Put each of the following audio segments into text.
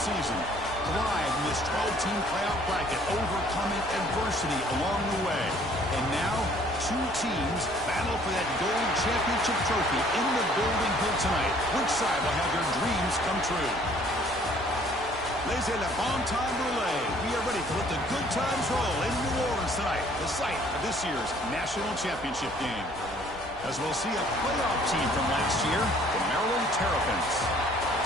season. Thrive in this 12-team playoff bracket, overcoming adversity along the way. And now, two teams battle for that gold championship trophy in the building here tonight. Which side will have their dreams come true? Laissez le bon temps brûler. We are ready to let the good times roll in New Orleans tonight, the site of this year's national championship game. As we'll see a playoff team from last year, the Maryland Terrapins,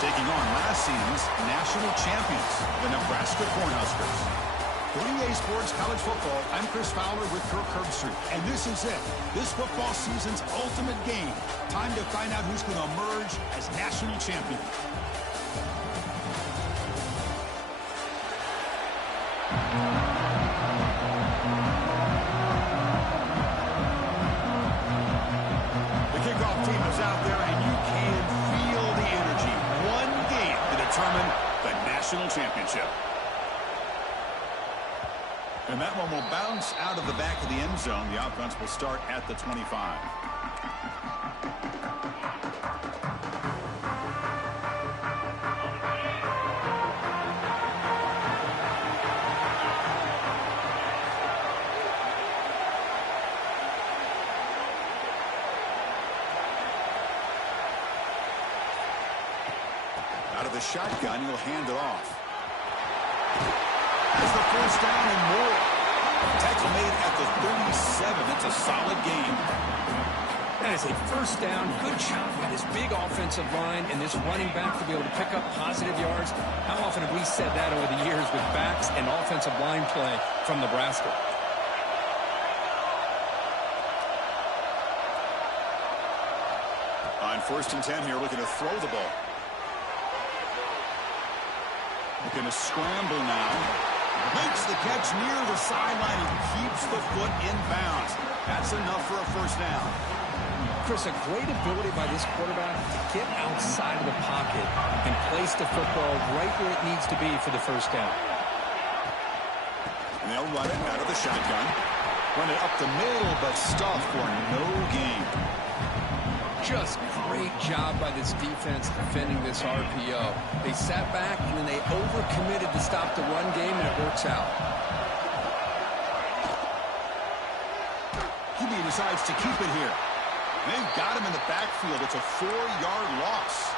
taking on last season's national champions, the Nebraska Cornhuskers. For EA Sports College Football, I'm Chris Fowler with Kirk Herbstreit, and this is it. This football season's ultimate game. Time to find out who's going to emerge as national champion. The kickoff team is out there, and you can feel the energy. One game to determine the national championship. And that one will bounce out of the back of the end zone. The offense will start at the 25. Out of the shotgun, he'll hand it off. That's the first down and more. Tackle made at the 37. It's a solid game. That is a first down. Good job by this big offensive line and this running back to be able to pick up positive yards. How often have we said that over the years with backs and offensive line play from Nebraska? On 1st and 10 here, looking to throw the ball. Looking to scramble now. Makes the catch near the sideline and keeps the foot in bounds. That's enough for a first down. Chris, a great ability by this quarterback to get outside of the pocket and place the football right where it needs to be for the first down. And they'll run it out of the shotgun. Run it up the middle, but stuffed for no gain. Just great job by this defense defending this RPO. They sat back and then they overcommitted to stop the run game, and it works out. QB decides to keep it here. They've got him in the backfield. It's a 4-yard loss.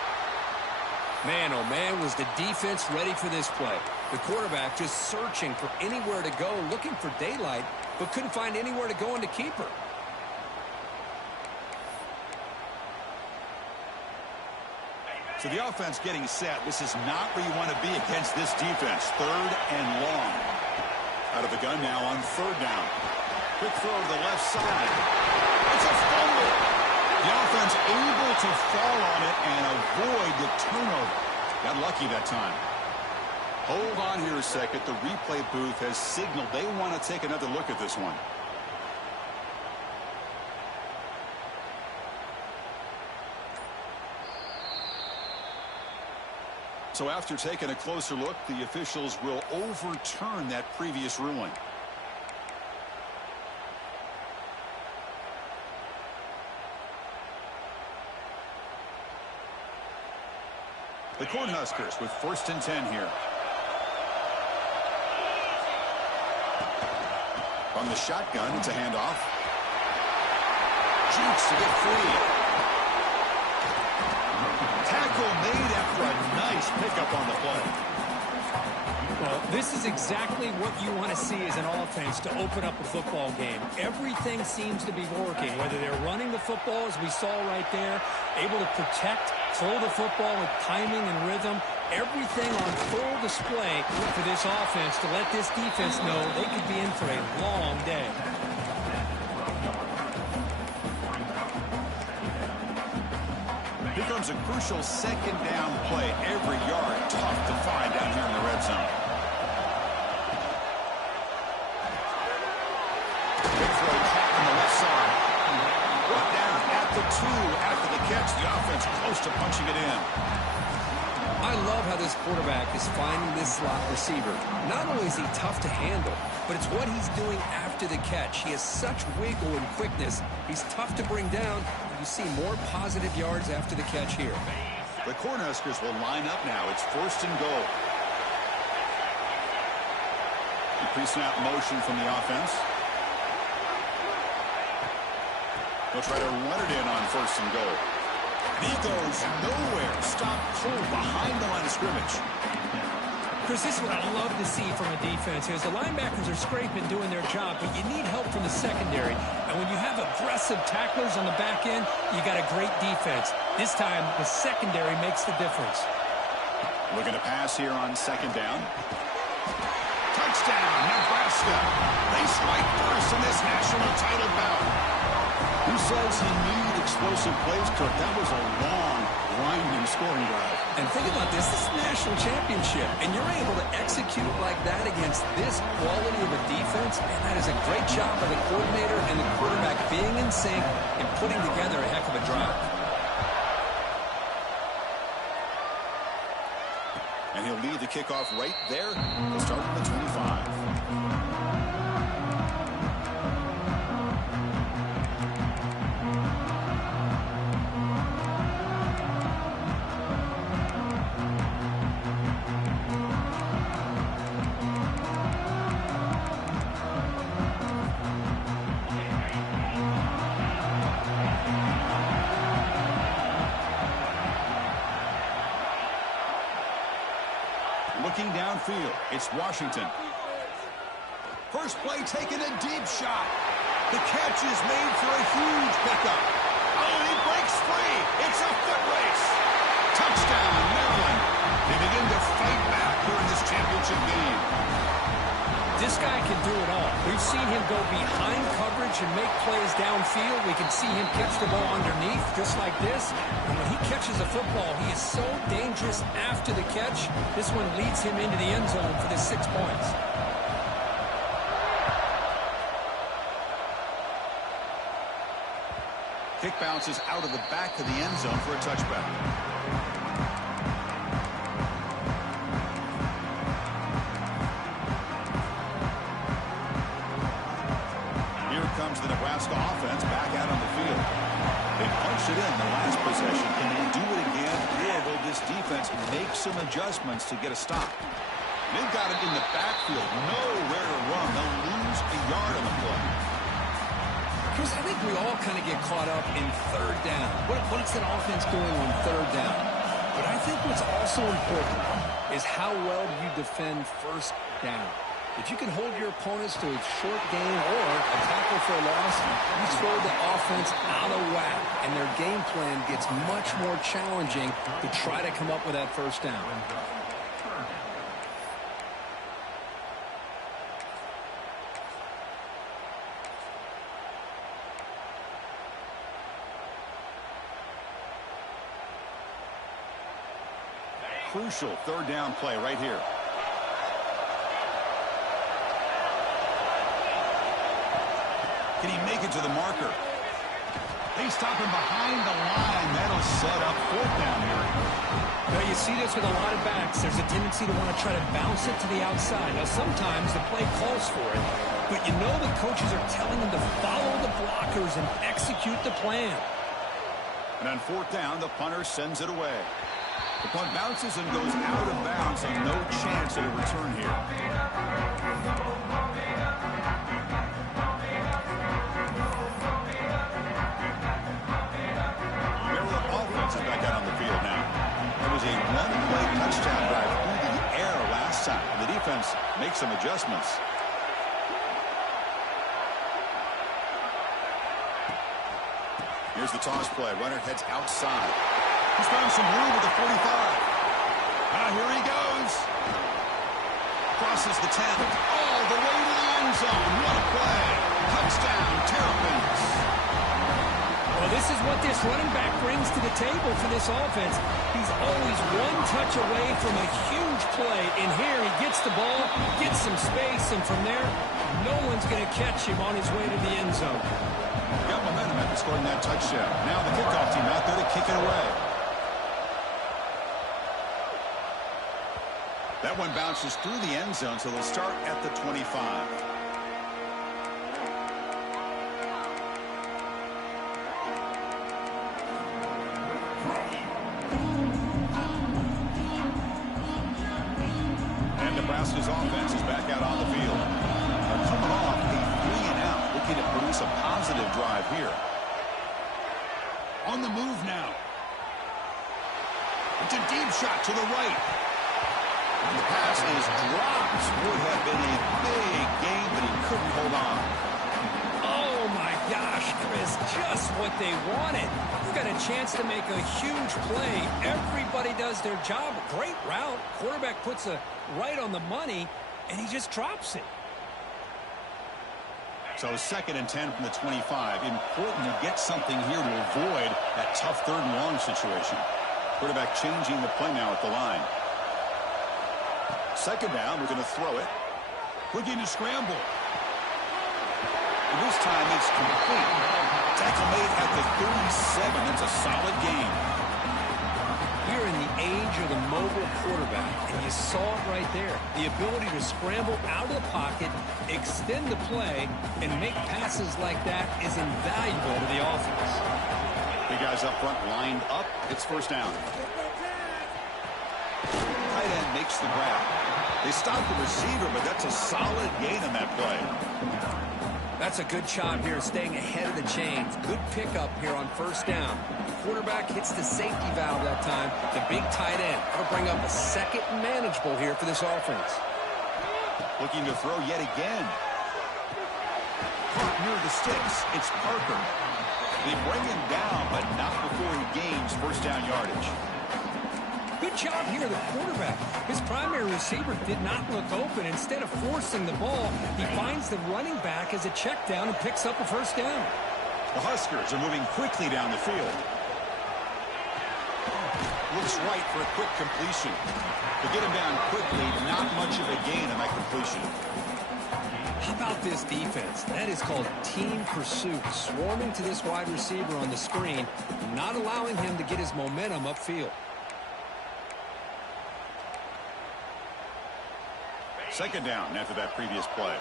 Man, oh man, was the defense ready for this play. The quarterback just searching for anywhere to go, looking for daylight, but couldn't find anywhere to go into keeper. So the offense getting set. This is not where you want to be against this defense. 3rd and long. Out of the gun now on 3rd down. Quick throw to the left side. It's a fumble. The offense able to fall on it and avoid the turnover. Got lucky that time. Hold on here a second. The replay booth has signaled they want to take another look at this one. So after taking a closer look, the officials will overturn that previous ruling. The Cornhuskers with 1st and 10 here. From the shotgun, it's a handoff. Jukes to get free. Tackle made after a nice pickup on the play. Well, this is exactly what you want to see as an offense to open up a football game. Everything seems to be working, whether they're running the football, as we saw right there, able to protect, throw the football with timing and rhythm. Everything on full display for this offense to let this defense know they could be in for a long day. Here comes a crucial 2nd down play. Every yard tough to find down here in the red zone. Big throw caught on the left side. Brought down at the 2 after the catch. The offense close to punching it in. I love how this quarterback is finding this slot receiver. Not only is he tough to handle, but it's what he's doing after the catch. He has such wiggle and quickness. He's tough to bring down. You see more positive yards after the catch here. The Cornhuskers will line up now. It's 1st and goal. Pretty snap motion from the offense. They'll try to run it in on 1st and goal. And he goes nowhere. Stop cold behind the line of scrimmage. Chris, this is what I love to see from a defense. As the linebackers are scraping, doing their job, but you need help from the secondary. And when you have aggressive tacklers on the back end, you got a great defense. This time, the secondary makes the difference. Looking to pass here on 2nd down. Touchdown, Nebraska. They strike first in this national title bout. Who says he needed explosive plays, Kirk? That was a long, grinding scoring drive. And think about this. This is a national championship, and you're able to execute like that against this quality of a defense, and that is a great job by the coordinator and the quarterback being in sync and putting together a heck of a drive. And he'll lead the kickoff right there. He'll start from the 25. Looking downfield, it's Washington. First play taking a deep shot. The catch is made for a huge pickup. Oh, he breaks free. It's a foot race. Touchdown, Maryland. They begin to fight back here in this championship game. This guy can do it all. We've seen him go behind coverage and make plays downfield. We can see him catch the ball underneath just like this. And when he catches a football, he is so dangerous after the catch. This one leads him into the end zone for the 6 points. Kick bounces out of the back of the end zone for a touchback. Comes the Nebraska offense back out on the field. They punched it in the last possession. Can they do it again, or will this defense make some adjustments to get a stop? They've got it in the backfield. Nowhere to run. They'll lose a yard on the play. Chris, I think we all kind of get caught up in 3rd down. What's that offense doing on 3rd down? But I think what's also important is how well you defend 1st down. If you can hold your opponents to a short gain or a tackle for a loss, you throw the offense out of whack, and their game plan gets much more challenging to try to come up with that 1st down. Crucial 3rd down play right here. Can he make it to the marker? They stop him behind the line. That'll set up 4th down here. Now you see this with a lot of backs. There's a tendency to want to try to bounce it to the outside. Now sometimes the play calls for it, but you know the coaches are telling them to follow the blockers and execute the plan. And on 4th down, the punter sends it away. The punt bounces and goes out of bounds, and no chance at a return here. Back out on the field now. It was a one-play touchdown drive through the air last time. The defense makes some adjustments. Here's the toss play. Runner heads outside. He's found some room at the 45. Here he goes. Crosses the 10. All the way to the end zone. What a play. Touchdown, Terrapins. Well, this is what this running back brings to the table for this offense. He's always one touch away from a huge play. And here he gets the ball, gets some space, and from there, no one's going to catch him on his way to the end zone. Got momentum after scoring that touchdown. Now the kickoff team out there to kick it away. That one bounces through the end zone, so they'll start at the 25. Nebraska's offense is back out on the field. They're coming off a 3-and-out, looking to produce a positive drive here. On the move now. It's a deep shot to the right. The pass is dropped. Would have been a big gain, but he couldn't hold on. Oh, my gosh, Chris, just what they wanted. You've got a chance to make a huge play. Everybody does their job. Great route. Quarterback puts it right on the money, and he just drops it. So 2nd and 10 from the 25. Important to get something here to avoid that tough 3rd and long situation. Quarterback changing the play now at the line. 2nd down, we're going to throw it. Looking to scramble. And this time it's complete. Tackle made at the 37. That's a solid gain. We're in the age of the mobile quarterback, and you saw it right there. The ability to scramble out of the pocket, extend the play, and make passes like that is invaluable to the offense. The guys up front lined up. It's 1st down. Tight end makes the grab. They stop the receiver, but that's a solid gain in that play. That's a good job here, staying ahead of the chains. Good pickup here on 1st down. The quarterback hits the safety valve that time. The big tight end. That'll bring up a 2nd and manageable here for this offense. Looking to throw yet again. Caught near the sticks. It's Parker. They bring him down, but not before he gains 1st down yardage. Good job here, the quarterback. His primary receiver did not look open. Instead of forcing the ball, he finds the running back as a check down and picks up a 1st down. The Huskers are moving quickly down the field. Looks right for a quick completion. To get him down quickly, not much of a gain on that completion. How about this defense? That is called team pursuit. Swarming to this wide receiver on the screen, not allowing him to get his momentum upfield. 2nd down after that previous play.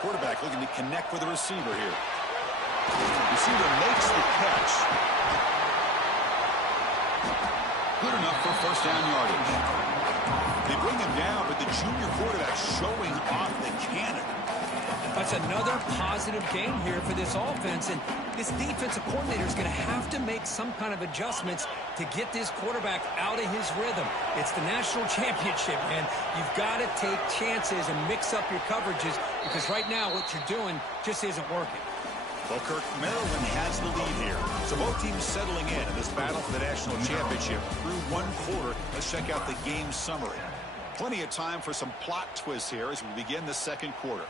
Quarterback looking to connect with the receiver here. Receiver makes the catch. Good enough for 1st down yardage. They bring him down, but the junior quarterback showing off the cannon. That's another positive game here for this offense, and this defensive coordinator is going to have to make some kind of adjustments to get this quarterback out of his rhythm. It's the national championship, man. You've got to take chances and mix up your coverages, because right now what you're doing just isn't working. Well, Kirk, Maryland has the lead here. So both teams settling in this battle for the national championship through 1 quarter. Let's check out the game summary. Plenty of time for some plot twists here as we begin the 2nd quarter.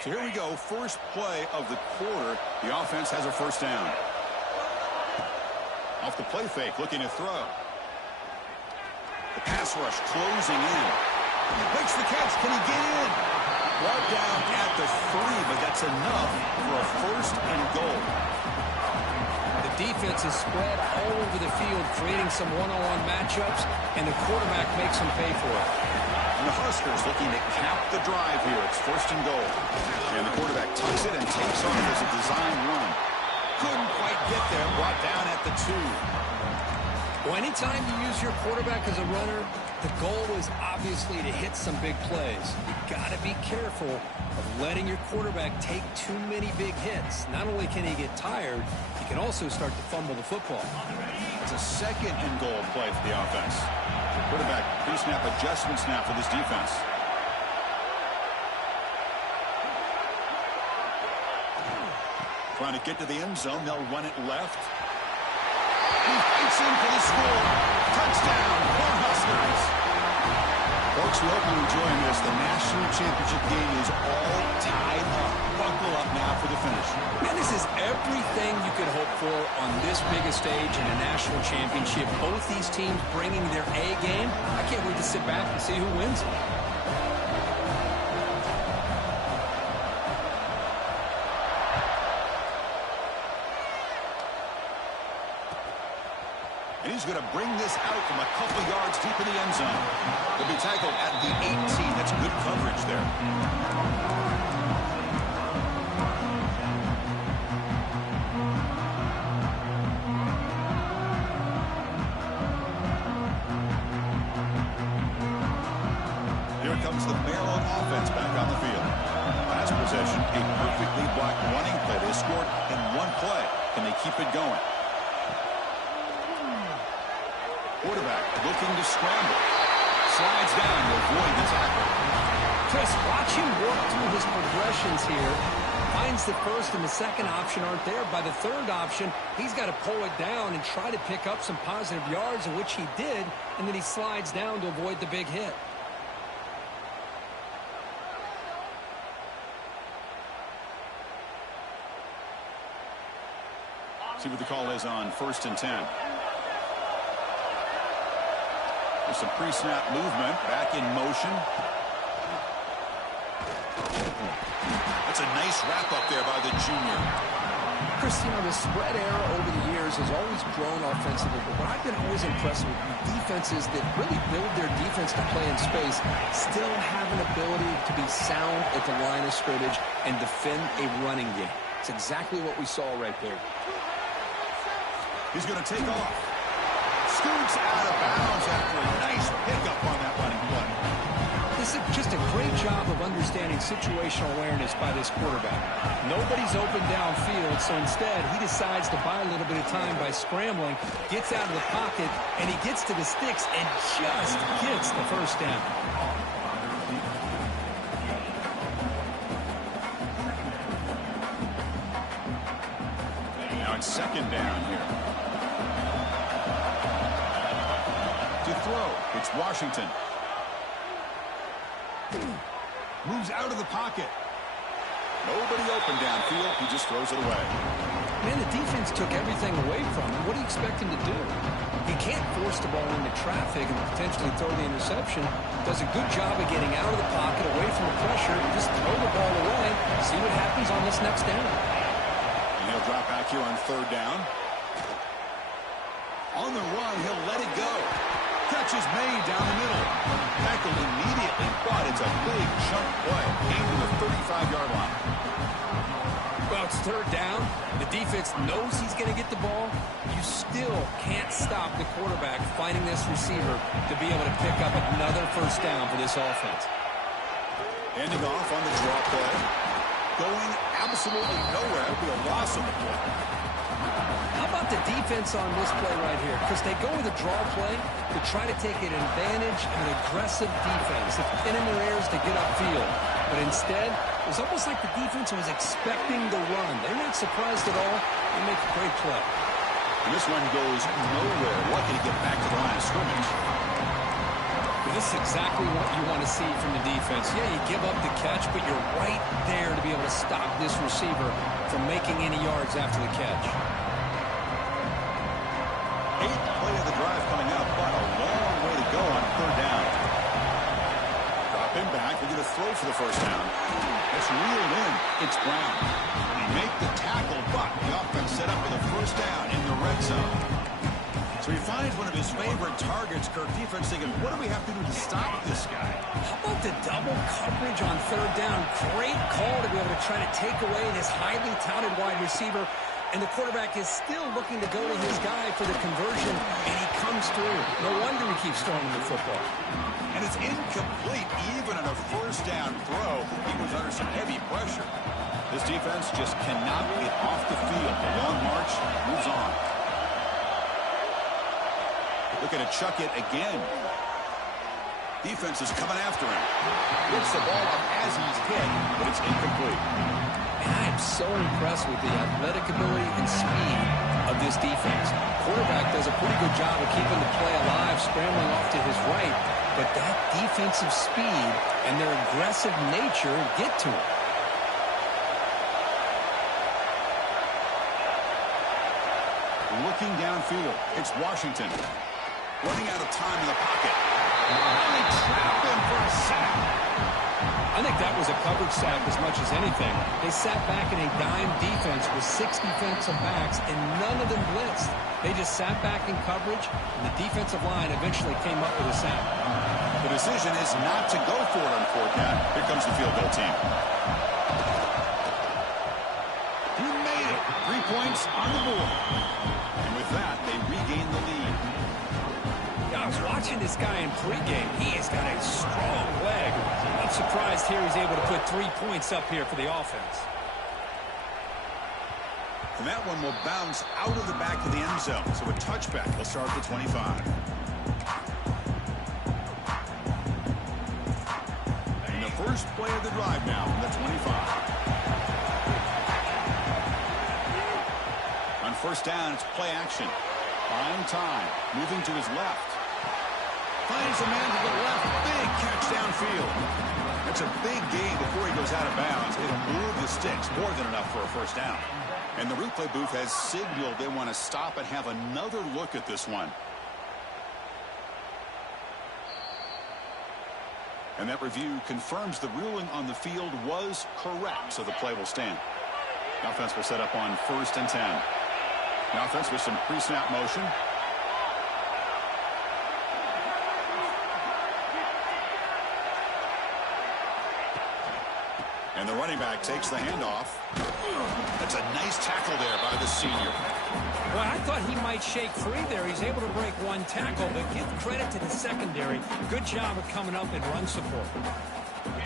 So here we go, 1st play of the quarter. The offense has a 1st down. Off the play fake, looking to throw. The pass rush closing in. Makes the catch. Can he get in? Brought down at the 3, but that's enough for a 1st and goal. The defense is spread all over the field, creating some one-on-one matchups, and the quarterback makes them pay for it. And the Huskers looking to cap the drive here. It's 1st and goal. And the quarterback tucks it and takes off as a design run. Couldn't quite get there. Brought down at the 2. Well, anytime you use your quarterback as a runner, the goal is obviously to hit some big plays. You've got to be careful of letting your quarterback take too many big hits. Not only can he get tired, he can also start to fumble the football. It's a 2nd and goal play for the offense. Quarterback pre-snap adjustments now for this defense. Trying to get to the end zone. They'll run it left. He fights in for the score. Touchdown, Huskers. Folks, we hope you're enjoying this. The national championship game is all tied up. Buckle up now for the finish. And this is everything you could hope for on this biggest stage in a national championship. Both these teams bringing their A game. I can't wait to sit back and see who wins it. And he's going to bring this out from a couple yards deep in the end zone. He'll be tackled at the 18. That's good coverage there. Here comes the Maryland offense back on the field. Last possession, a perfectly blocked running play. They scored in one play. Can they keep it going? Quarterback looking to scramble. Slides down to avoid the tackle. Chris, watch him work through his progressions here. Finds the first and the second option aren't there. By the third option, he's got to pull it down and try to pick up some positive yards, in which he did, and then he slides down to avoid the big hit. See what the call is on 1st and 10. There's some pre-snap movement, back in motion. That's a nice wrap-up there by the junior. Chris, the spread era over the years has always grown offensively, but what I've been always impressed with defenses that really build their defense to play in space still have an ability to be sound at the line of scrimmage and defend a running game. It's exactly what we saw right there. He's going to take off. Scoots out of bounds after a nice pickup on that running play. This is just a great job of understanding situational awareness by this quarterback. Nobody's open downfield, so instead he decides to buy a little bit of time by scrambling, gets out of the pocket, and he gets to the sticks and just gets the first down. Now it's 2nd down here. To throw, it's Washington. Moves out of the pocket. Nobody open downfield. He just throws it away. Man, the defense took everything away from him. What do you expect him to do? He can't force the ball into traffic and potentially throw the interception. Does a good job of getting out of the pocket, away from the pressure, just throw the ball away, see what happens on this next down. And he'll drop back here on 3rd down. On the run, he'll let it go. Catch is made down the middle. Tackled immediately, but it's a big chunk play. Came to the 35-yard line. Well, it's 3rd down. The defense knows he's going to get the ball. You still can't stop the quarterback finding this receiver to be able to pick up another first down for this offense. Handing off on the draw play. Going absolutely nowhere. It'll be a loss of the play. How about the defense on this play right here? Because they go with a draw play to try to take an advantage of an aggressive defense. It's pinning their ears to get upfield. But instead, it was almost like the defense was expecting the run. They're not surprised at all. They make a great play. And this one goes nowhere. Lucky to get back to the line of scrimmage. This is exactly what you want to see from the defense. Yeah, you give up the catch, but you're right there to be able to stop this receiver from making any yards after the catch. 8th play of the drive coming up, but a long way to go on 3rd down. Drop him back. They're going to throw for the first down. It's reeled in. It's Brown. He made the tackle, but the offense set up for the first down in the red zone. So he finds one of his favorite targets. Kirk defense thinking, what do we have to do to stop this guy? How about the double coverage on 3rd down? Great call to be able to try to take away this highly touted wide receiver. And the quarterback is still looking to go to his guy for the conversion, and he comes through. No wonder he keeps throwing the football. And it's incomplete, even on a first down throw. He was under some heavy pressure. This defense just cannot get off the field. The long march moves on. Looking to chuck it again. Defense is coming after him. Gets the ball up as he's hit, but it's incomplete. And I am so impressed with the athletic ability and speed of this defense. Quarterback does a pretty good job of keeping the play alive, scrambling off to his right, but that defensive speed and their aggressive nature get to him. Looking downfield, it's Washington. Running out of time in the pocket. And they trap him for a sack. I think that was a coverage sack as much as anything. They sat back in a dime defense with 6 defensive backs, and none of them blitzed. They just sat back in coverage, and the defensive line eventually came up with a sack. The The decision is not to go for it on fourth down. Here comes the field goal team. He made it. 3 points on the board. And with that, they regain the lead. Yeah, I was watching this guy in pregame. He has got a strong leg. I'm surprised here he's able to put 3 points up here for the offense. And that one will bounce out of the back of the end zone. So a touchback will start at the 25. And the first play of the drive now from the 25. On first down, it's play action. Buying time. Moving to his left. Finds a man to the left. Big catch downfield. That's a big gain before he goes out of bounds. It'll move the sticks. More than enough for a first down. And the replay booth has signaled they want to stop and have another look at this one. And that review confirms the ruling on the field was correct, so the play will stand. The offense will set up on 1st and 10. The offense with some pre-snap motion. And the running back takes the handoff. That's a nice tackle there by the senior. Well, I thought he might shake free there. He's able to break one tackle, but give credit to the secondary. Good job of coming up in run support.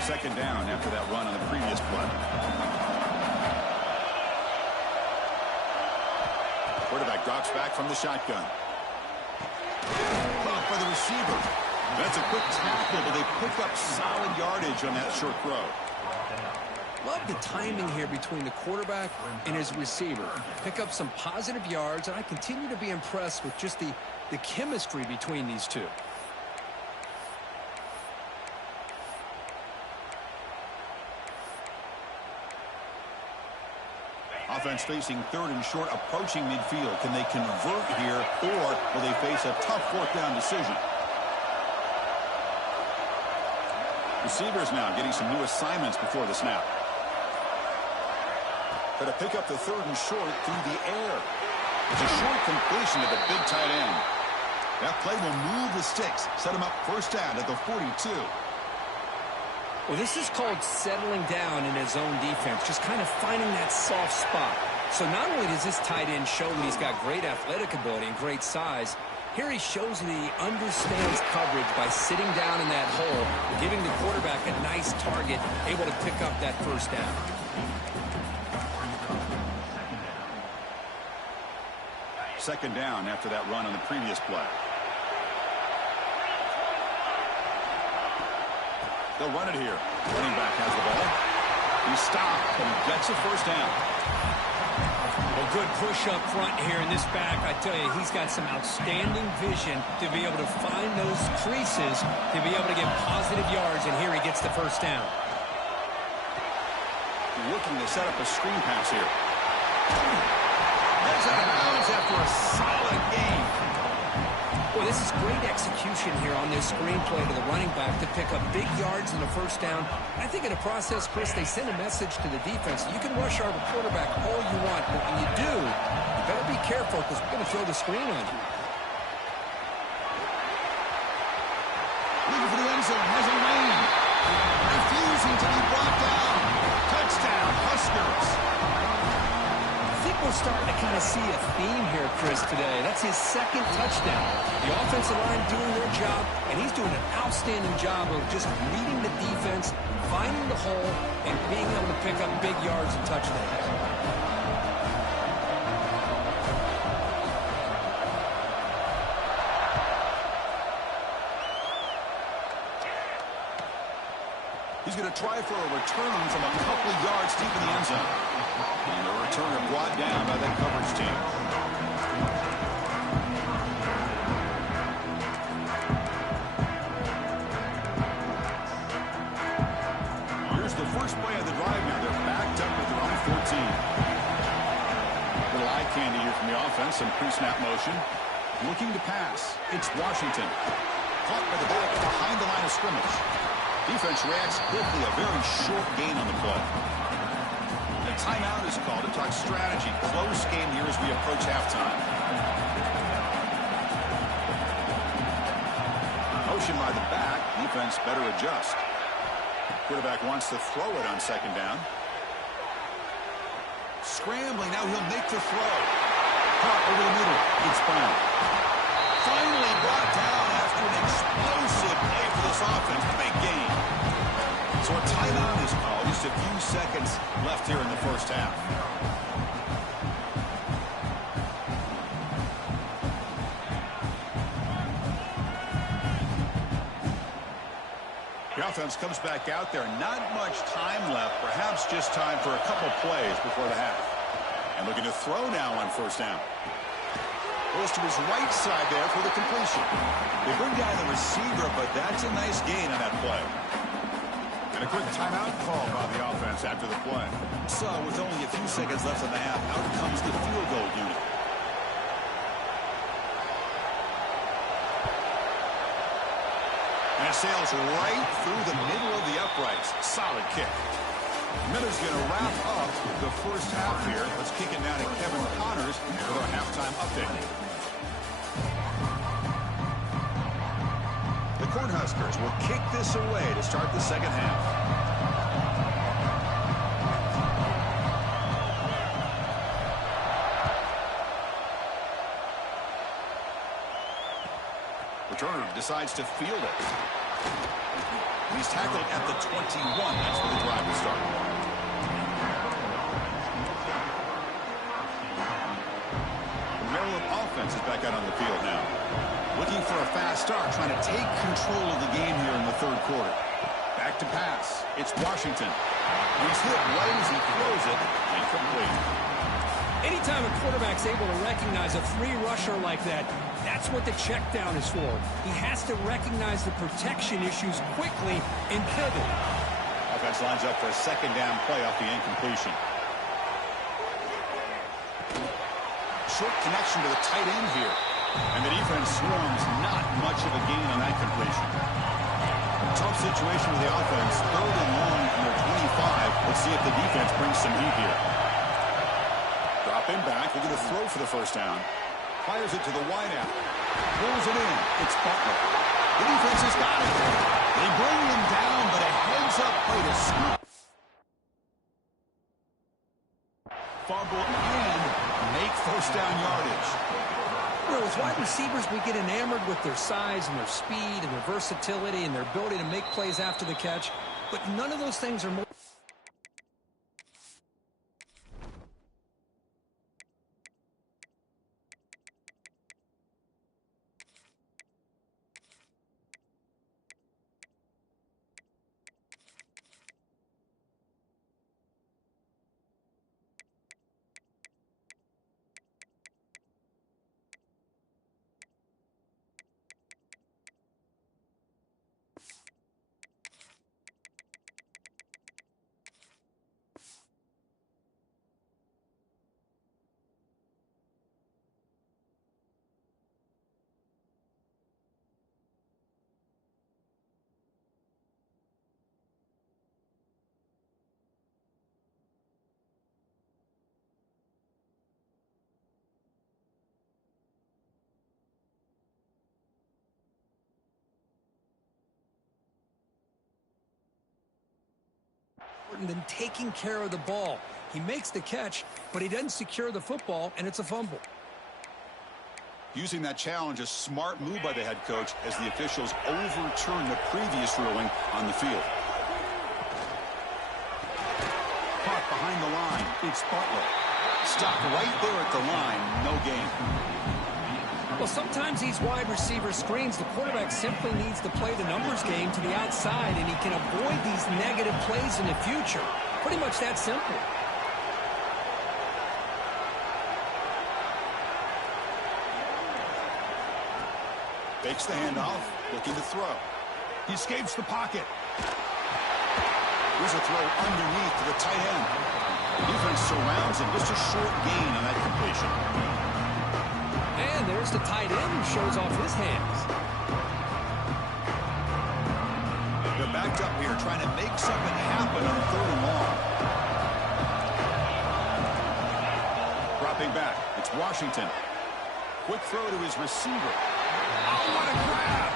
Second down after that run on the previous play. Quarterback drops back from the shotgun. Caught by the receiver. That's a quick tackle, but they pick up solid yardage on that short throw. Love the timing here between the quarterback and his receiver. Pick up some positive yards, and I continue to be impressed with just the chemistry between these two. Offense facing 3rd and short, approaching midfield. Can they convert here, or will they face a tough fourth down decision? Receivers now getting some new assignments before the snap. Got to pick up the 3rd and short through the air. It's a short completion to the big tight end. That play will move the sticks, set him up first down at the 42. Well, this is called settling down in his own defense, just kind of finding that soft spot. So not only does this tight end show that he's got great athletic ability and great size, here he shows that he understands coverage by sitting down in that hole, giving the quarterback a nice target, able to pick up that first down. Second down after that run on the previous play. They'll run it here. Running back has the ball. He stopped and gets a first down. Well, good push up front here in this back. I tell you, he's got some outstanding vision to be able to find those creases, to be able to get positive yards, and here he gets the first down. Looking to set up a screen pass here. That's out of bounds after a solid game. Well, this is great execution here on this screen play to the running back to pick up big yards in the first down. I think in the process, Chris, they send a message to the defense. You can rush our quarterback all you want, but when you do, you better be careful because we're going to throw the screen on you. Looking for the end zone, has a lane. Refusing to be brought down. Touchdown, Huskers. I think we're starting to kind of see a theme here, Chris, today. That's his 2nd touchdown. The offensive line doing their job, and he's doing an outstanding job of just leading the defense, finding the hole, and being able to pick up big yards and touchdowns. He's going to try for a return from a couple of yards deep in the end zone. And the returner brought down by that coverage team. Here's the first play of the drive now. They're backed up at their own 14. Little eye candy here from the offense. Some pre-snap motion. Looking to pass. It's Washington. Caught by the back behind the line of scrimmage. Defense reacts quickly. A very short gain on the play. The timeout is called to talk strategy. Close game here as we approach halftime. Motion by the back. Defense better adjust. Quarterback wants to throw it on second down. Scrambling. Now he'll make the throw. Caught over the middle. It's bound. Finally brought down after an explosive play for this offense. Big gain. So a timeout is called. Just a few seconds left here in the first half. The offense comes back out there. Not much time left. Perhaps just time for a couple plays before the half. And looking to throw now on first down. Goes to his right side there for the completion. They bring down the receiver, but that's a nice gain on that play. And a quick timeout call by the offense after the play. So with only a few seconds left in the half, out comes the field goal unit. And it sails right through the middle of the uprights. Solid kick. Miller's going to wrap up the first half here. Let's kick it down to Kevin Connors with our halftime update. The Cornhuskers will kick this away to start the second half. Returner decides to field it. He's tackled at the 21. That's where the drive will start. The Maryland offense is back out on the field now. Looking for a fast start, trying to take control of the game here in the third quarter. Back to pass. It's Washington. He's hit right as he throws it. Incomplete. Anytime a quarterback's able to recognize a free rusher like that, that's what the check down is for. He has to recognize the protection issues quickly and pivot. Offense lines up for a second down play off the incompletion. Short connection to the tight end here. And the defense swarms, not much of a gain on that completion. Tough situation with the offense. Third and long from their 25. Let's see if the defense brings some heat here. Dropping back, looking to throw for the first down. Fires it to the wideout. Pulls it in. It's Butler. The defense has got it. They bring him down, but a heads-up play to scoop. Fumble and make first down yardage. You know, with wide receivers, we get enamored with their size and their speed and their versatility and their ability to make plays after the catch, but none of those things are more. Than taking care of the ball. He makes the catch, but he doesn't secure the football, and it's a fumble. Using that challenge, a smart move by the head coach as the officials overturn the previous ruling on the field. Caught behind the line. It's Butler. Stopped right there at the line. No gain. Well, sometimes these wide receiver screens, the quarterback simply needs to play the numbers game to the outside, and he can avoid these negative plays in the future. Pretty much that simple. Fakes the handoff, looking to throw. He escapes the pocket. Here's a throw underneath to the tight end. The defense surrounds him. Just a short gain on that completion. And there's the tight end who shows off his hands. They're backed up here trying to make something happen on third and long. Dropping back. It's Washington. Quick throw to his receiver. Oh, what a grab!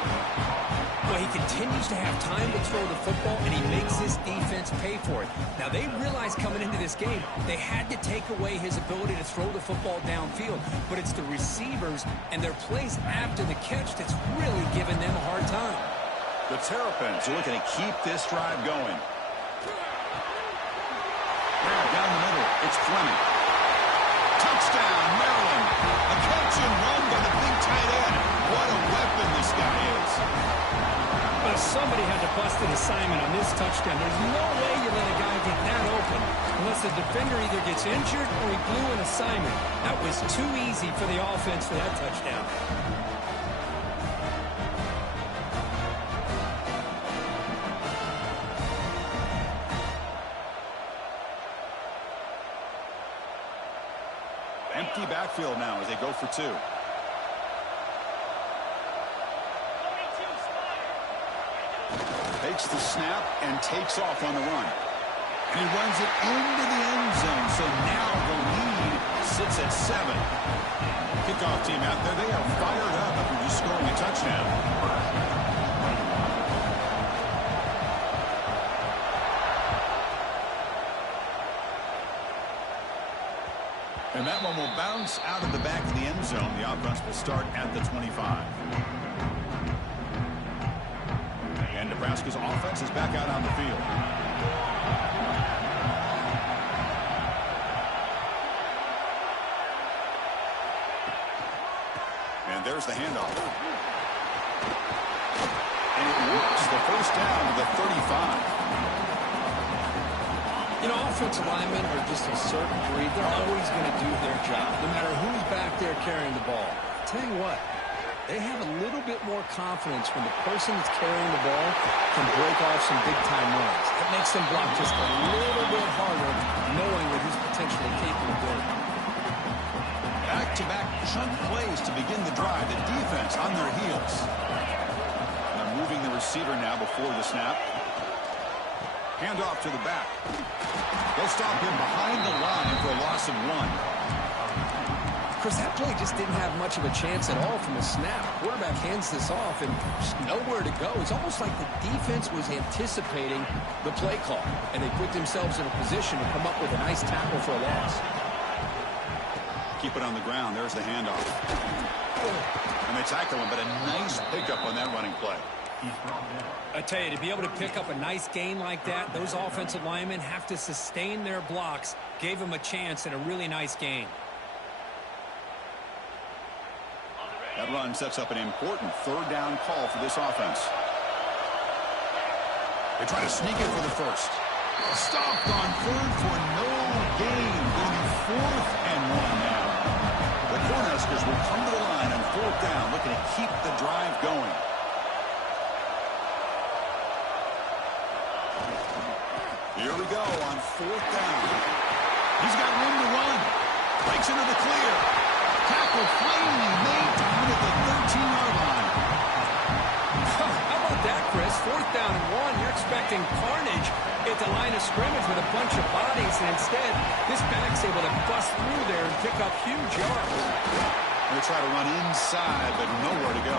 Well, he continues to have time to throw the football, and he makes this defense pay for it. Now, they realized coming into this game they had to take away his ability to throw the football downfield, but it's the receivers and their plays after the catch that's really giving them a hard time. The Terrapins are looking to keep this drive going. Down the middle, it's Fleming. Touchdown, Maryland. A catch and run by the big tight end. What a weapon this guy is. Well, somebody had to bust an assignment on this touchdown. There's no way you let a guy get that open unless the defender either gets injured or he blew an assignment. That was too easy for the offense for that touchdown. Empty backfield now as they go for two. Takes the snap and takes off on the run. And he runs it into the end zone. So now the lead sits at 7. Kickoff team out there. They are fired up after just scoring a touchdown. And that one will bounce out of the back of the end zone. The offense will start at the 25. And Nebraska's offense is back out on the field. And there's the handoff. And it works. The first down to the 35. You know, offensive linemen are just a certain breed. They're always going to do their job, no matter who's back there carrying the ball. I'll tell you what, they have a little bit more confidence when the person that's carrying the ball can break off some big-time runs. It makes them block just a little bit harder, knowing what he's potentially capable of doing. Back-to-back chunk plays to begin the drive. The defense on their heels. They're moving the receiver now before the snap. Handoff to the back. They'll stop him behind the line for a loss of 1. Chris, that play just didn't have much of a chance at all from the snap. Quarterback hands this off and just nowhere to go. It's almost like the defense was anticipating the play call, and they put themselves in a position to come up with a nice tackle for a loss. Keep it on the ground. There's the handoff. And they tackle him, but a nice pickup on that running play. I tell you, to be able to pick up a nice gain like that, those offensive linemen have to sustain their blocks. Gave them a chance and a really nice gain. That run sets up an important third down call for this offense. They try to sneak it for the first. Stopped on third for no gain. Going to be 4th and 1 now. The Cornhuskers will come to the line on 4th down, looking to keep the drive going. Here we go on 4th down. He's got room to run. Breaks into the clear. Tackle finally made down at the 13-yard line. How about that, Chris? 4th down and 1. You're expecting carnage at the line of scrimmage with a bunch of bodies, and instead, this back's able to bust through there and pick up huge yards. They try to run inside, but nowhere to go.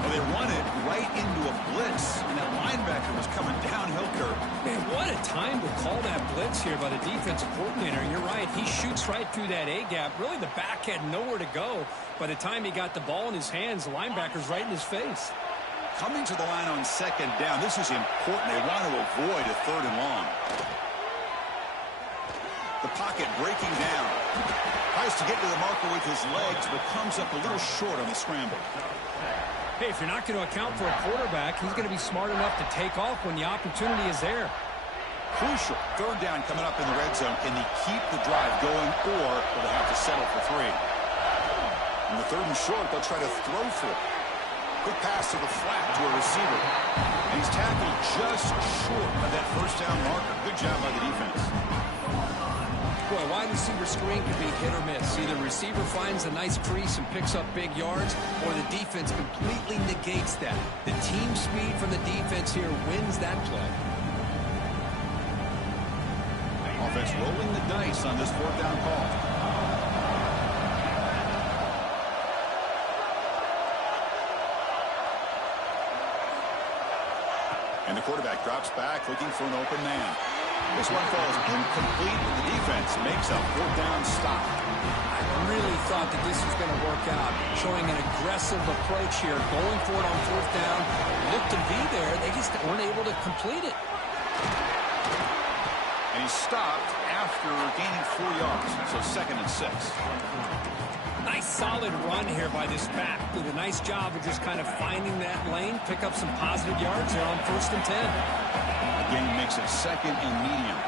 Well, they run it right into a blitz, and that linebacker was coming downhill curve. Man, what a time to call that blitz here by the defensive coordinator. You're right. He shoots right through that A-gap. Really, the back had nowhere to go. By the time he got the ball in his hands, the linebacker's right in his face. Coming to the line on 2nd down, this is important. They want to avoid a 3rd and long. The pocket breaking down. Tries to get to the marker with his legs, but comes up a little short on the scramble. Hey, if you're not going to account for a quarterback, he's going to be smart enough to take off when the opportunity is there. Crucial 3rd down coming up in the red zone. Can he keep the drive going, or will they have to settle for 3? In the 3rd and short, they'll try to throw for it. Quick pass to the flat to a receiver. And he's tackled just short of that 1st down marker. Good job by the defense. Boy, wide receiver screen can be hit or miss. Either the receiver finds a nice crease and picks up big yards, or the defense completely negates that. The team speed from the defense here wins that play. Offense rolling the dice on this 4th down call. And the quarterback drops back looking for an open man. This one falls incomplete, but the defense makes a fourth down stop. I really thought that this was going to work out, showing an aggressive approach here, going for it on fourth down. Looked to be there. They just weren't able to complete it. And he stopped after gaining 4 yards, so 2nd and 6. Nice solid run here by this back. Did a nice job of just kind of finding that lane, pick up some positive yards there on 1st and 10. Again, makes it 2nd and medium.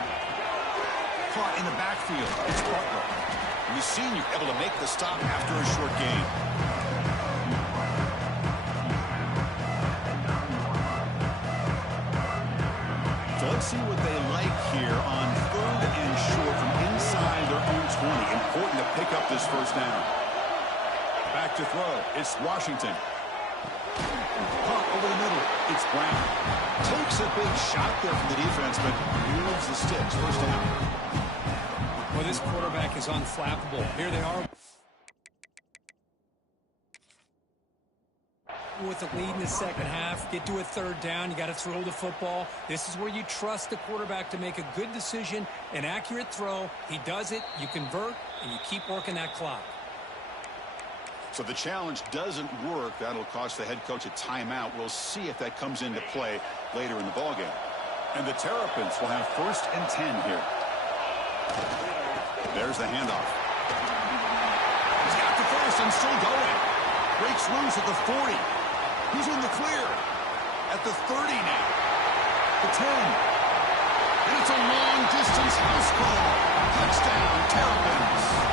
Caught in the backfield. It's Butler. And the senior able to make the stop after a short gain. So let's see what they like here on 3rd and short from inside their own 20. Important to pick up this first down. Back to throw. It's Washington. Caught over the middle. It's Brown. Takes a big shot there from the defense, but moves the sticks. First down. Well, this quarterback is unflappable. Here they are with the lead in the second half. Get to a 3rd down. You got to throw the football. This is where you trust the quarterback to make a good decision, an accurate throw. He does it. You convert, and you keep working that clock. So the challenge doesn't work. That'll cost the head coach a timeout. We'll see if that comes into play later in the ballgame. And the Terrapins will have 1st and 10 here. There's the handoff. He's got the first and still going. Breaks loose at the 40. He's in the clear. At the 30 now. The 10. And it's a long-distance house call. Touchdown, Terrapins.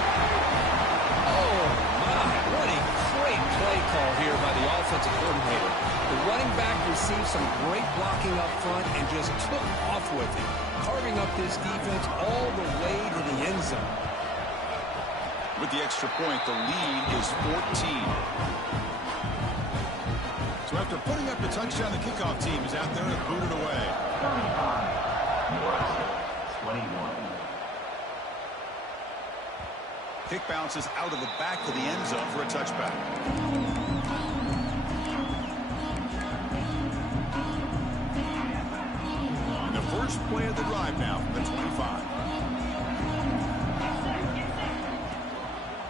Play call here by the offensive coordinator. The running back received some great blocking up front and just took off with it, carving up this defense all the way to the end zone. With the extra point, the lead is 14. So after putting up the touchdown, the kickoff team is out there and booted away. 21. Kick bounces out of the back of the end zone for a touchback. And the first play of the drive now from the 25.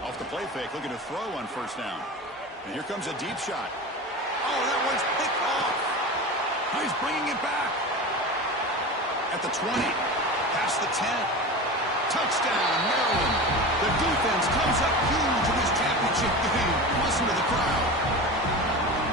Off the play fake, looking to throw on 1st down. And here comes a deep shot. Oh, that one's picked off. He's bringing it back. At the 20, past the 10. Touchdown, Maryland. The defense comes up huge in this championship game. Listen to the crowd.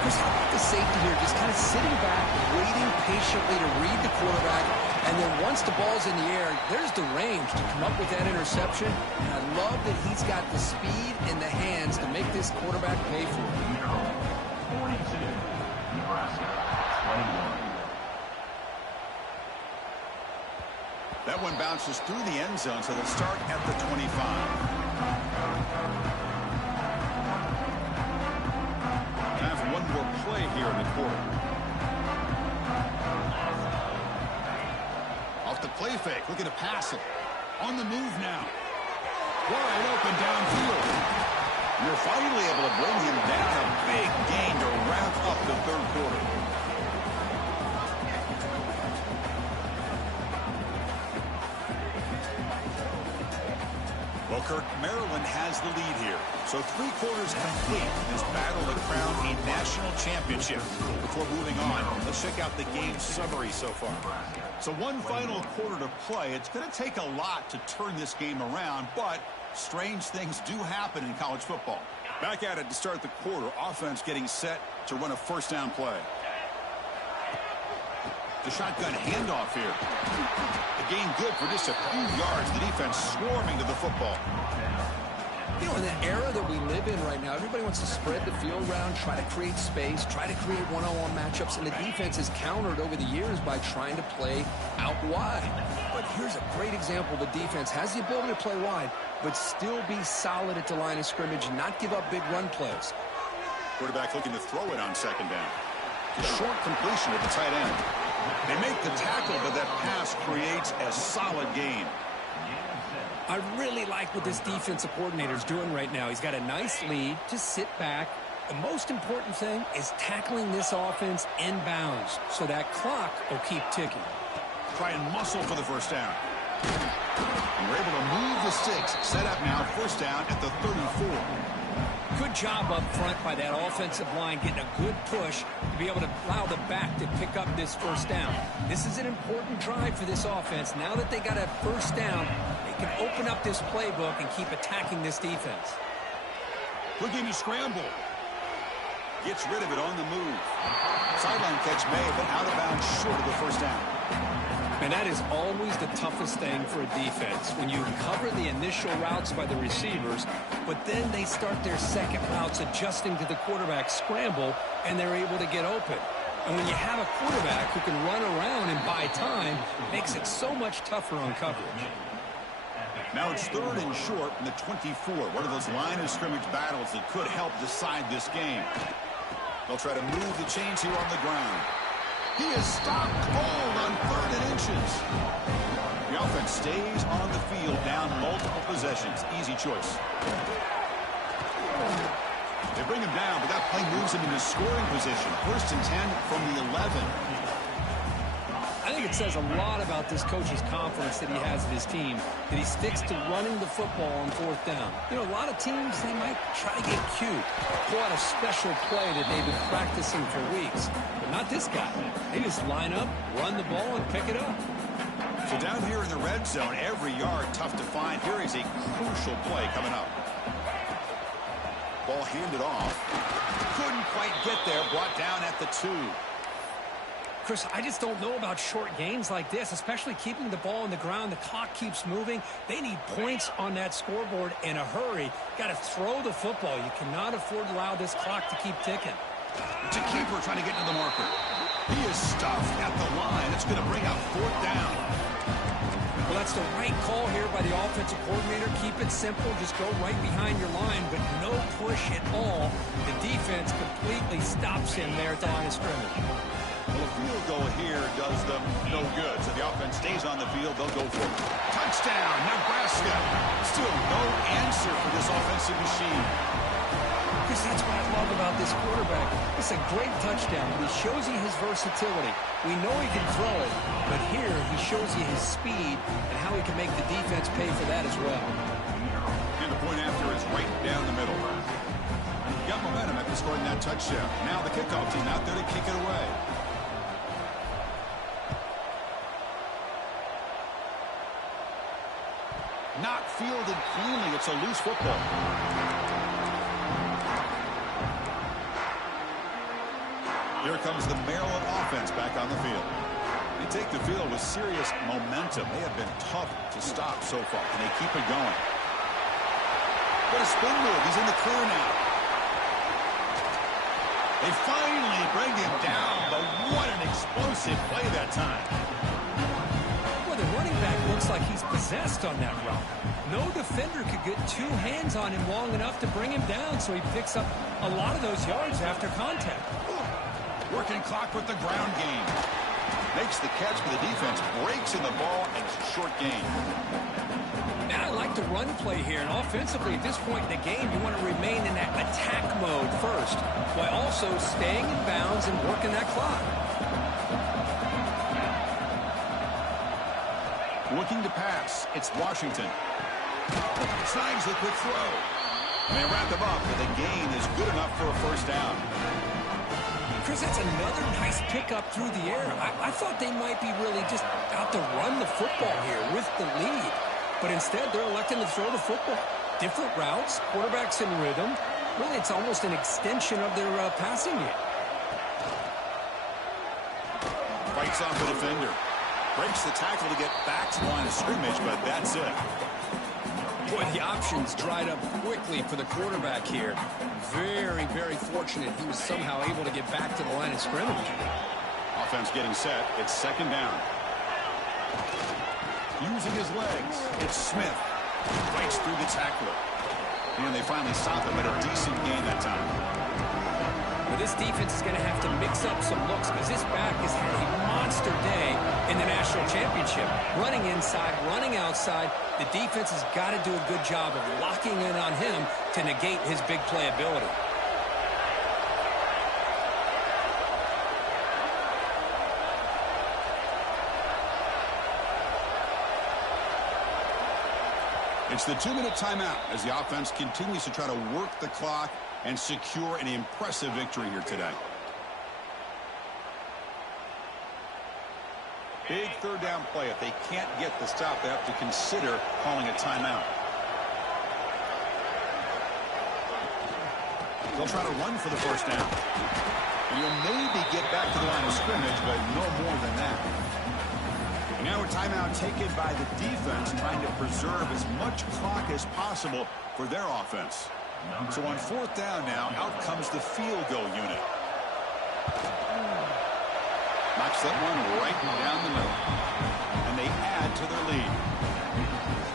Chris, how about the safety here? Just kind of sitting back, waiting patiently to read the quarterback. And then once the ball's in the air, there's the range to come up with that interception. And I love that he's got the speed and the hands to make this quarterback pay for it. 42, Nebraska, 21. That one bounces through the end zone, so they'll start at the 25. Have one more play here in the quarter. Off the play fake, looking to pass it. On the move now. Wide open downfield. You're finally able to bring him down. A big gain to wrap up the 3rd quarter. Well, Kirk, Maryland has the lead here. So 3 quarters complete in this battle to crown a national championship. Before moving on, let's check out the game summary so far. So 1 final quarter to play. It's going to take a lot to turn this game around, but strange things do happen in college football. Back at it to start the quarter. Offense getting set to run a 1st down play. The shotgun handoff here. The gain good for just a few yards. The defense swarming to the football. You know, in the era that we live in right now, everybody wants to spread the field around, try to create space, try to create one-on-one matchups, and the defense is countered over the years by trying to play out wide. But here's a great example. The defense has the ability to play wide, but still be solid at the line of scrimmage and not give up big run plays. Quarterback looking to throw it on 2nd down. A short completion at the tight end. They make the tackle, but that pass creates a solid gain. I really like what this defensive coordinator is doing right now. He's got a nice lead. Just sit back, The most important thing is tackling this offense inbounds so that clock will keep ticking. Try and muscle for the first down. And we're able to move the sticks. Set up now, first down at the 34. Good job up front by that offensive line, getting a good push to be able to allow the back to pick up this first down. This is an important drive for this offense. Now that they got a first down, they can open up this playbook and keep attacking this defense. Looking to scramble. Gets rid of it on the move. Sideline catch made, but out of bounds short of the first down. And that is always the toughest thing for a defense, when you cover the initial routes by the receivers, but then they start their second routes adjusting to the quarterback scramble, and they're able to get open. And when you have a quarterback who can run around and buy time, it makes it so much tougher on coverage. Now it's third and short from the 24. One of those line of scrimmage battles that could help decide this game. They'll try to move the chains here on the ground. He is stopped cold on 3rd and inches. The offense stays on the field, down multiple possessions. Easy choice. They bring him down, but that play moves him into scoring position. 1st and 10 from the 11. I think it says a lot about this coach's confidence that he has in his team, that he sticks to running the football on 4th down. You know, a lot of teams, they might try to get cute, pull out a special play that they've been practicing for weeks. But not this guy. They just line up, run the ball, and pick it up. So down here in the red zone, every yard tough to find. Here is a crucial play coming up. Ball handed off. Couldn't quite get there. Brought down at the 2. Chris, I just don't know about short gains like this, especially keeping the ball on the ground. The clock keeps moving. They need points on that scoreboard in a hurry. Got to throw the football. You cannot afford to allow this clock to keep ticking. It's a keeper trying to get to the marker. He is stuffed at the line. It's going to bring up 4th down. Well, that's the right call here by the offensive coordinator. Keep it simple. Just go right behind your line, but no push at all. The defense completely stops him there at the line of scrimmage. Well, a field goal here does them no good. So the offense stays on the field. They'll go for it. Touchdown, Nebraska. Still no answer for this offensive machine. Chris, that's what I love about this quarterback. It's a great touchdown, but he shows you his versatility. We know he can throw it, but here he shows you his speed and how he can make the defense pay for that as well. And the point after is right down the middle. Got momentum after scoring that touchdown. Now the kickoff team out there to kick it away. Not fielded cleanly. It's a loose football. Here comes the Maryland offense back on the field. They take the field with serious momentum. They have been tough to stop so far. Can they keep it going? What a spin move. He's in the clear now. They finally bring him down, but what an explosive play that time. Well, the running back looks like he's possessed on that route. No defender could get 2 hands on him long enough to bring him down, so he picks up a lot of those yards after contact. Working clock with the ground game. Makes the catch for the defense. Breaks in the ball and it's a short gain. And I like the run play here. And offensively, at this point in the game, you want to remain in that attack mode first, while also staying in bounds and working that clock. Looking to pass. It's Washington. Snags the quick throw. And they wrap him up, but the gain is good enough for a first down. Chris, that's another nice pickup through the air. I thought they might be really just out to run the football here with the lead. But instead, they're electing to throw the football. Different routes, quarterbacks in rhythm. Really, it's almost an extension of their passing game. Fights off the defender. Breaks the tackle to get back to the line of scrimmage, but that's it. Boy, the options dried up quickly for the quarterback here. Very, very fortunate he was somehow able to get back to the line of scrimmage. Offense getting set. It's 2nd down. Using his legs. It's Smith. Fights through the tackler. And they finally stop him at a decent gain that time. Well, this defense is going to have to mix up some looks because this back has had a monster day in the national championship. Running inside, running outside. The defense has got to do a good job of locking in on him to negate his big play ability. It's the 2-minute timeout as the offense continues to try to work the clock and secure an impressive victory here today. Big third down play. If they can't get the stop, they have to consider calling a timeout. They'll try to run for the first down. And you'll maybe get back to the line of scrimmage, but no more than that. And now a timeout taken by the defense, trying to preserve as much clock as possible for their offense. So on fourth down now, out comes the field goal unit. Knocks that one right down the middle. And they add to their lead.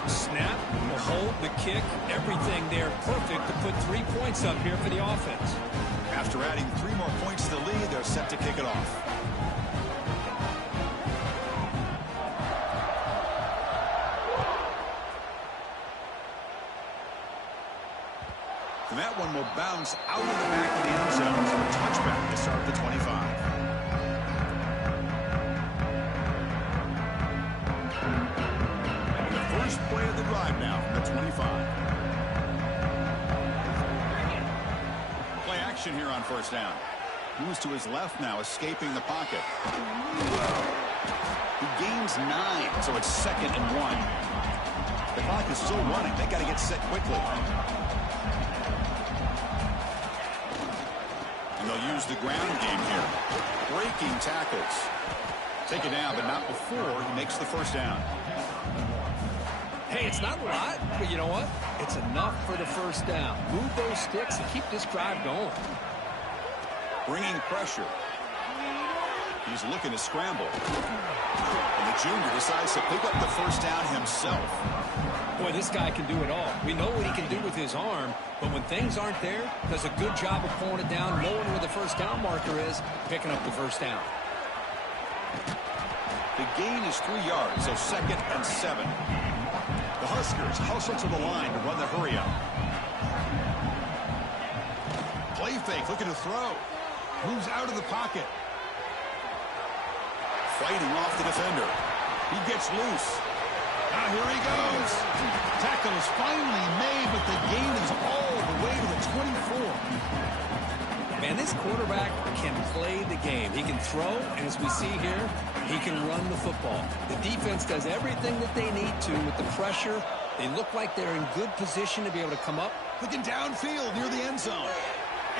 Snap, the hold, the kick, everything there perfect to put 3 points up here for the offense. After adding 3 more points to the lead, they're set to kick it off. And that one will bounce out of the back of the end zone for a touchback to start the 25. And the first play of the drive now from the 25. Play action here on first down. Moves to his left now, escaping the pocket. He gains 9, so it's 2nd and 1. The clock is still running. They got to get set quickly. And they'll use the ground game here. Breaking tackles. Take it down, but not before he makes the first down. Hey, it's not a lot, but you know what? It's enough for the first down. Move those sticks and keep this drive going. Bringing pressure. He's looking to scramble. And the junior decides to pick up the first down himself. Boy, this guy can do it all. We know what he can do with his arm, but when things aren't there, does a good job of pulling it down, knowing where the first down marker is, picking up the first down. The gain is 3 yards, so 2nd and 7. The Huskers hustle to the line to run the hurry up. Play fake, looking to throw. Moves out of the pocket. Fighting off the defender. He gets loose. Now here he goes. Tackle is finally made, but the gain is all the way to the 24. Man, this quarterback can play the game. He can throw, and as we see here, he can run the football. The defense does everything that they need to with the pressure. They look like they're in good position to be able to come up. Looking downfield near the end zone.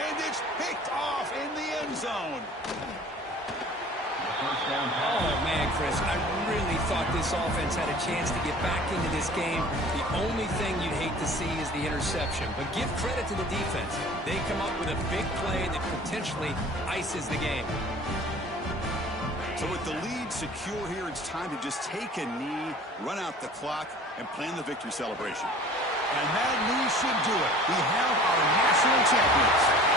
And it's picked off in the end zone. Oh, man, Chris, I really thought this offense had a chance to get back into this game. The only thing you'd hate to see is the interception. But give credit to the defense. They come up with a big play that potentially ices the game. So with the lead secure here, it's time to just take a knee, run out the clock, and plan the victory celebration. And that knee should do it. We have our national champions.